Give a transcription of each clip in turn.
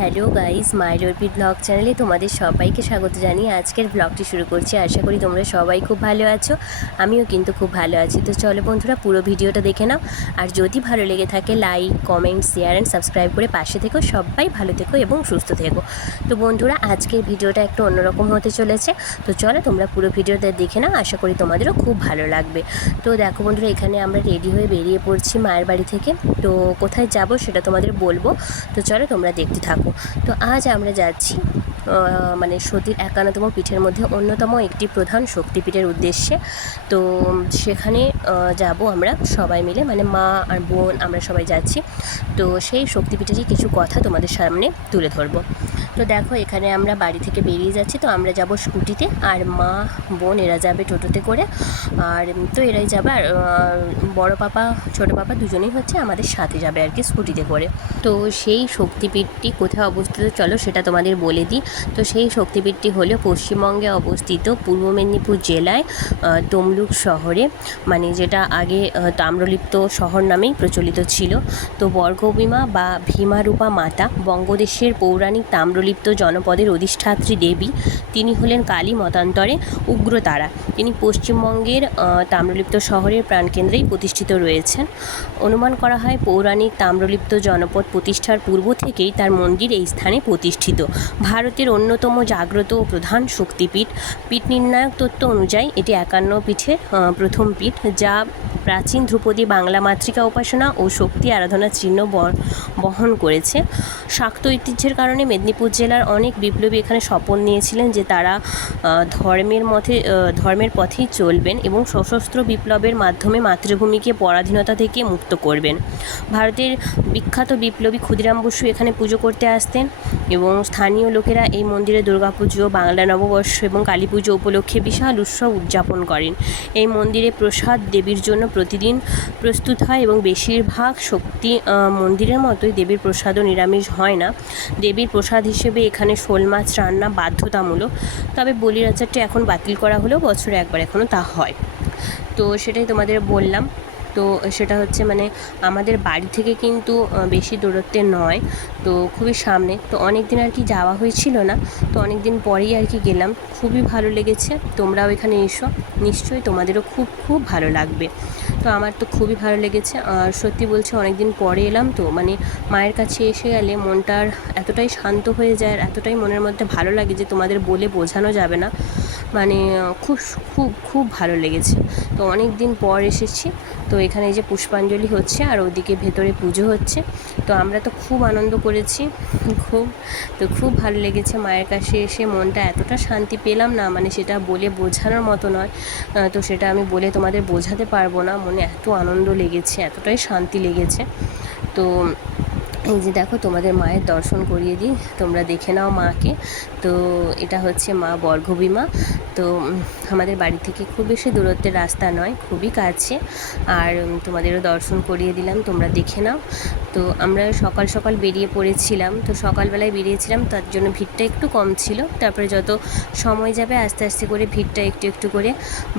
Hello guys, my রোরপি vlog চ্যানেলে তোমাদের সবাইকে স্বাগত জানিয়ে আজকের ব্লগটি শুরু করছি। আশা করি তোমরা সবাই খুব ভালো আছো, আমিও কিন্তু খুব ভালো আছি। তো চলো বন্ধুরা, পুরো ভিডিওটা দেখে নাও। আর যদি ভালো লেগে থাকে, like, comment, share and subscribe করে পাশে থেকো, সবাই ভালো থেকো এবং সুস্থ থেকো। তো বন্ধুরা, আজকের ভিডিওটা একটু অন্যরকম হতে চলেছে। তো চলো তোমরা পুরো ভিডিওটা দেখে নাও, আশা করি তোমাদেরও খুব ভালো লাগবে। তো দেখো বন্ধুরা, এখানে আমরা রেডি হয়ে বেরিয়ে পড়ছি মায়ের বাড়ি থেকে। তো কোথায় যাব সেটা তোমাদের বলব। তো চলো তোমরা দেখতে থাকো। তো আজ আমরা যাচ্ছি মানে সতীর একান্নতম পিঠের মধ্যে অন্যতম একটি প্রধান শক্তিপীঠের উদ্দেশ্যে। তো সেখানে যাব আমরা সবাই মিলে মানে মা আর বোন আমরা সবাই যাচ্ছি। তো সেই শক্তিপীঠেরই কিছু কথা তোমাদের সামনে তুলে ধরবো। তো দেখো, এখানে আমরা বাড়ি থেকে বেরিয়ে যাচ্ছি। তো আমরা যাব স্কুটিতে আর মা, বোন এরা যাবে টোটোতে করে। আর তো এরাই যাবে আর বড় পাপা, ছোট পাপা দুজনেই হচ্ছে আমাদের সাথে যাবে আর কি স্কুটিতে করে। তো সেই শক্তিপীঠটি কোথায় অবস্থিত চলো সেটা তোমাদের বলে দিই। তো সেই শক্তিপীঠটি হলো পশ্চিমবঙ্গে অবস্থিত পূর্ব মেদিনীপুর জেলায় তমলুক শহরে। মানে যেটা আগে তাম্রলিপ্ত শহর নামেই প্রচলিত ছিল। তো বর্গভীমা বা ভীমারূপা মাতা বঙ্গদেশের পৌরাণিক তাম্রলিপ্ত জনপদের অধিষ্ঠাত্রী দেবী, তিনি হলেন কালী মতান্তরে উগ্রতারা তিনি পশ্চিমবঙ্গের তাম্রলিপ্ত শহরের প্রাণকেন্দ্রেই প্রতিষ্ঠিত রয়েছেন। অনুমান করা হয় পৌরাণিক তাম্রলিপ্ত জনপদ প্রতিষ্ঠার পূর্ব থেকেই তার মন্দির এই স্থানে প্রতিষ্ঠিত। ভারতের অন্যতম জাগ্রত ও প্রধান শক্তিপীঠ। পীঠ নির্ণায়ক তত্ত্ব অনুযায়ী এটি একান্ন পীঠের প্রথম পীঠ, যা প্রাচীন ধ্রুপদী বাংলা মাতৃকা উপাসনা ও শক্তি আরাধনার চিহ্ন বহন করেছে। শাক্ত ঐতিহ্যের কারণে মেদিনীপুর জেলার অনেক বিপ্লবী এখানে শপথ নিয়েছিলেন যে তারা ধর্মের মধ্যে ধর্মের পথেই চলবেন এবং সশস্ত্র বিপ্লবের মাধ্যমে মাতৃভূমিকে পরাধীনতা থেকে মুক্ত করবেন। ভারতের বিখ্যাত বিপ্লবী ক্ষুদিরাম বসু এখানে পুজো করতে আসতেন এবং স্থানীয় লোকেরা এই মন্দিরে দুর্গাপুজো বাংলা নববর্ষ এবং কালী পুজো উপলক্ষে বিশাল উৎসব উদযাপন করেন। এই মন্দিরে প্রসাদ দেবীর জন্য প্রতিদিন প্রস্তুত হয় এবং বেশিরভাগ শক্তি মন্দিরের মতোই দেবীর প্রসাদও নিরামিষ হয় না। দেবীর প্রসাদ হিসেবে এখানে শোল মাছ রান্না বাধ্যতামূলক। তবে বলির আচারটি এখন বাতিল করা হলেও বছরে একবার এখনও তা হয়। তো সেটাই তোমাদের বললাম। তো সেটা হচ্ছে মানে আমাদের বাড়ি থেকে কিন্তু বেশি দূরত্বে নয়, তো খুবই সামনে। তো অনেক দিন আর কি যাওয়া হয়েছিল না, তো অনেক দিন পরেই আর কি গেলাম। খুবই ভালো লেগেছে, তোমরাও এখানে এসো। নিশ্চয়ই তোমাদেরও খুব খুব ভালো লাগবে। তো আমার তো খুবই ভালো লেগেছে, আর সত্যি বলছে অনেক দিন পরে এলাম তো মানে মায়ের কাছে এসে গেলে মনটার এতটাই শান্ত হয়ে যায়, আর এতটাই মনের মধ্যে ভালো লাগে যে তোমাদের বলে বোঝানো যাবে না। মানে খুব খুব খুব ভালো লেগেছে। তো অনেক দিন পর এসেছি তো এখানে যে পুষ্পাঞ্জলি হচ্ছে আর ওদিকে ভেতরে পুজো হচ্ছে। তো আমরা তো খুব আনন্দ করেছি, খুব। তো খুব ভালো লেগেছে মায়ের কাছে এসে মনটা এতটা শান্তি পেলাম না মানে সেটা বলে বোঝানোর মতো নয়। তো সেটা আমি বলে তোমাদের বোঝাতে পারব না, মনে এত আনন্দ লেগেছে, এতটাই শান্তি লেগেছে। তো এই যে দেখো, তোমাদের মায়ের দর্শন করিয়ে দিই। তোমরা দেখে নাও মাকে। তো এটা হচ্ছে মা বর্গভীমা। তো আমাদের বাড়ি থেকে খুব বেশি দূরত্বের রাস্তা নয়, খুবই কাছে। আর তোমাদেরও দর্শন করিয়ে দিলাম, তোমরা দেখে নাও। তো আমরা সকাল সকাল বেরিয়ে পড়েছিলাম। তো সকালবেলায় বেরিয়েছিলাম, তার জন্য ভিড়টা একটু কম ছিল। তারপরে যত সময় যাবে, আস্তে আস্তে করে ভিড়টা একটু একটু করে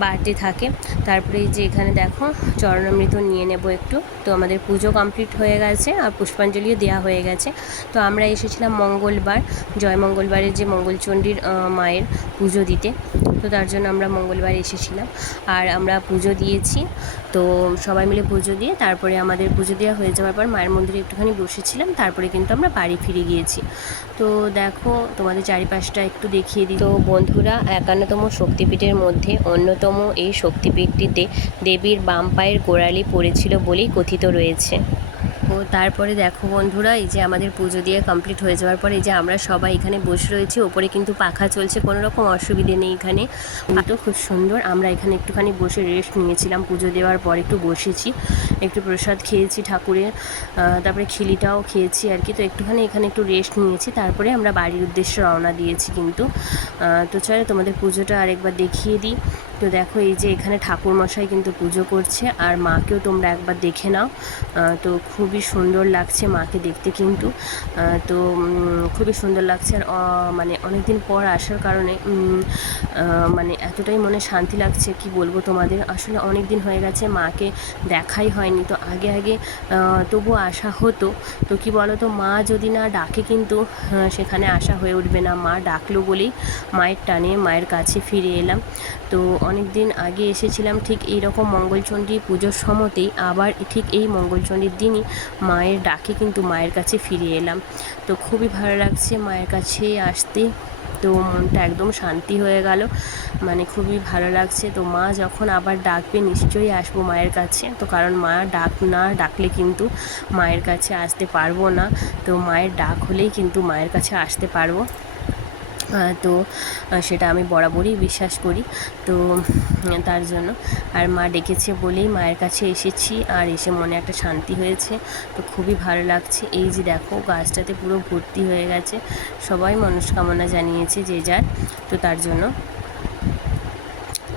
বাড়তে থাকে। তারপরে যে এখানে দেখো, চরণামৃত নিয়ে নেব একটু। তো আমাদের পুজো কমপ্লিট হয়ে গেছে আর পুষ্পাঞ্জলিও দেওয়া হয়ে গেছে। তো আমরা এসেছিলাম মঙ্গলবার, জয় মঙ্গলবারের যে মঙ্গলচণ্ডীর মায়ের পুজো দিতে। তো তার জন্য আমরা মঙ্গলবার এসেছিলাম আর আমরা পুজো দিয়েছি। তো সবাই মিলে পুজো দিয়ে তারপরে আমাদের পুজো দেওয়া হয়ে যাওয়ার পর মায়ের মন্দিরে একটুখানি বসেছিলাম, তারপরে কিন্তু আমরা বাড়ি ফিরে গিয়েছি। তো দেখো, তোমাদের চারিপাশটা একটু দেখিয়ে দিই। তো বন্ধুরা, একান্নতম শক্তিপীঠের মধ্যে অন্যতম এই শক্তিপীঠটিতে দেবীর বাম পায়ের গোড়ালি পড়েছিল বলেই কথিত রয়েছে। তারপরে দেখো বন্ধুরা, এই যে আমাদের পুজো দিয়ে কমপ্লিট হয়ে যাওয়ার পরে এই যে আমরা সবাই এখানে বসে রয়েছি। ওপরে কিন্তু পাখা চলছে, কোনো রকম অসুবিধে নেই এখানে। তো খুব সুন্দর, আমরা এখানে একটুখানি বসে রেস্ট নিয়েছিলাম। পুজো দেওয়ার পর একটু বসেছি, একটু প্রসাদ খেয়েছি ঠাকুরের তারপরে খিলিটাও খেয়েছি আর কি। তো একটুখানি এখানে একটু রেস্ট নিয়েছি, তারপরে আমরা বাড়ির উদ্দেশ্যে রওনা দিয়েছি কিন্তু। তো চলে তোমাদের পুজোটা আরেকবার দেখিয়ে দিই। তো দেখো এই যে এখানে ঠাকুর মশাই কিন্তু পুজো করছে, আর মাকেও তোমরা একবার দেখে নাও। তো খুবই সুন্দর লাগছে মাকে দেখতে কিন্তু। তো খুবই সুন্দর লাগছে। আর মানে অনেক দিন পর আসার কারণে মানে এতটাই মনে শান্তি লাগছে, কি বলব তোমাদের? আসলে অনেক দিন হয়ে গেছে, মাকে দেখাই হয়নি। তো আগে আগে তবু আসা হতো। তো কি বলো তো মা যদি না ডাকে কিন্তু সেখানে আসা হয়ে উঠবে না। মা ডাকলো বলেই মায়ের টানে, মায়ের কাছে ফিরে এলাম। তো অনেক দিন আগে এসেছিলাম ঠিক এই রকম মঙ্গলচণ্ডী পুজোর সময়তেই। আবার ঠিক এই মঙ্গলচণ্ডীর দিনই মায়ের ডাকে কিন্তু মায়ের কাছে ফিরে এলাম। তো খুবই ভালো লাগছে মায়ের কাছে আসতে। তো মনটা একদম শান্তি হয়ে গেল। মানে খুবই ভালো লাগছে। তো মা যখন আবার ডাকবে নিশ্চয়ই আসব মায়ের কাছে। তো কারণ মা ডাক না ডাকলে কিন্তু মায়ের কাছে আসতে পারব না। তো মায়ের ডাক হলেই কিন্তু মায়ের কাছে আসতে পারব। তো সেটা আমি বরাবরই বিশ্বাস করি। তো তার জন্য। আর মা ডেকেছে বলেই মায়ের কাছে এসেছি, আর এসে মনে একটা শান্তি হয়েছে। তো খুবই ভালো লাগছে। এই যে দেখো, গাছটাতে পুরো ভর্তি হয়ে গেছে। সবাই মনস্কামনা জানিয়েছে যে যার। তো তার জন্য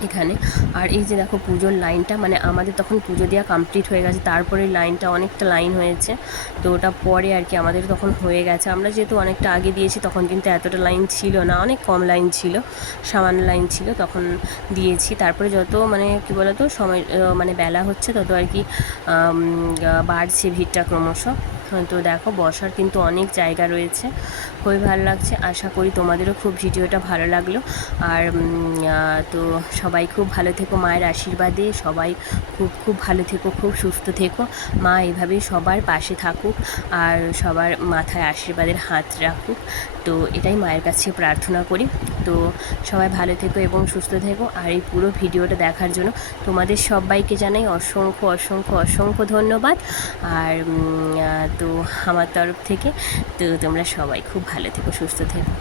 এখানে। আর এই যে দেখো পুজোর লাইনটা মানে আমাদের তখন পুজো দেওয়া কমপ্লিট হয়ে গেছে, তারপরে লাইনটা অনেকটা লাইন হয়েছে। তো ওটা পরে আর কি আমাদের তখন হয়ে গেছে। আমরা যেহেতু অনেকটা আগে দিয়েছি, তখন কিন্তু এতটা লাইন ছিল না, অনেক কম লাইন ছিল, সামান্য লাইন ছিল, তখন দিয়েছি। তারপরে যত মানে কী বলতো, সময় মানে বেলা হচ্ছে, তত আর কি বাড়ছে ভিড়টা ক্রমশ। তো দেখো, বসার কিন্তু অনেক জায়গা রয়েছে। খুবই ভালো লাগছে। আশা করি তোমাদেরও খুব ভিডিওটা ভালো লাগল। আর তো সবাই খুব ভালো থেকো, মায়ের আশীর্বাদে। সবাই খুব খুব ভালো থেকো, খুব সুস্থ থেকো। মা এভাবেই সবার পাশে থাকুক আর সবার মাথায় আশীর্বাদের হাত রাখুক। তো এটাই মায়ের কাছে প্রার্থনা করি। তো সবাই ভালো থেকো এবং সুস্থ থেকো। আর এই পুরো ভিডিওটা দেখার জন্য তোমাদের সবাইকে জানাই অসংখ্য অসংখ্য অসংখ্য ধন্যবাদ। আর তো আমার তরফ থেকে। তো তোমরা সবাই খুব ভালো থেকো সুস্থ থেকো।